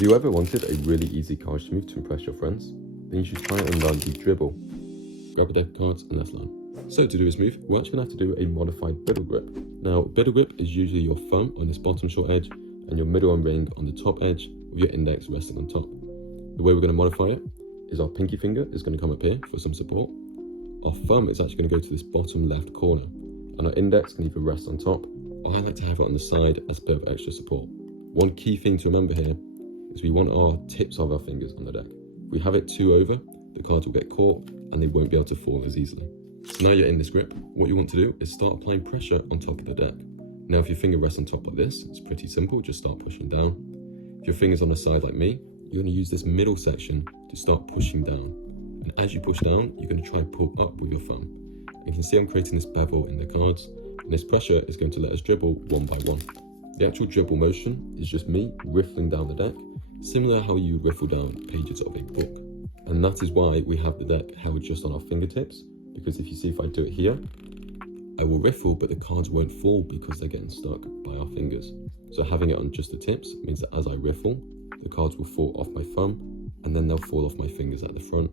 Have you ever wanted a really easy card move to impress your friends? Then you should try and learn the dribble. Grab a deck of cards and let's learn. So to do this move, we're actually going to have to do a modified biddle grip. Now, biddle grip is usually your thumb on this bottom short edge and your middle arm ring on the top edge with your index resting on top. The way we're going to modify it is our pinky finger is going to come up here for some support. Our thumb is actually going to go to this bottom left corner, and our index can either rest on top, or I like to have it on the side as a bit of extra support. One key thing to remember here is we want our tips of our fingers on the deck. If we have it too over, the cards will get caught and they won't be able to fall as easily. So now you're in this grip, what you want to do is start applying pressure on top of the deck. Now if your finger rests on top like this, it's pretty simple, just start pushing down. If your finger's on the side like me, you're going to use this middle section to start pushing down. And as you push down, you're going to try and pull up with your thumb. You can see I'm creating this bevel in the cards, and this pressure is going to let us dribble one by one. The actual dribble motion is just me riffling down the deck, similar to how you would riffle down pages of a book. And that is why we have the deck held just on our fingertips, because if you see if I do it here, I will riffle, but the cards won't fall because they're getting stuck by our fingers. So having it on just the tips means that as I riffle, the cards will fall off my thumb, and then they'll fall off my fingers at the front,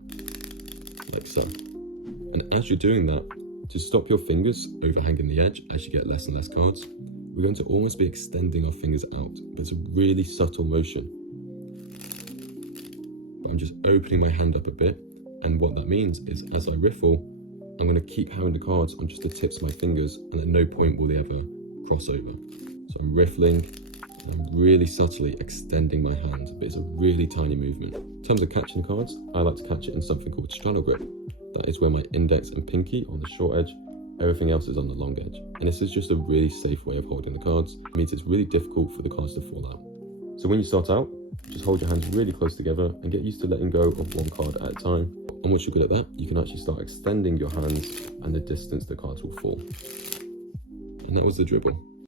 like so. And as you're doing that, to stop your fingers overhanging the edge as you get less and less cards, we're going to almost be extending our fingers out, but it's a really subtle motion. But I'm just opening my hand up a bit, and what that means is as I riffle, I'm going to keep having the cards on just the tips of my fingers, and at no point will they ever cross over. So I'm riffling, and I'm really subtly extending my hand, but it's a really tiny movement. In terms of catching cards, I like to catch it in something called straddle grip. That is where my index and pinky on the short edge, everything else is on the long edge. And this is just a really safe way of holding the cards. It means it's really difficult for the cards to fall out. So when you start out, just hold your hands really close together and get used to letting go of one card at a time. And once you're good at that, you can actually start extending your hands and the distance the cards will fall. And that was the dribble.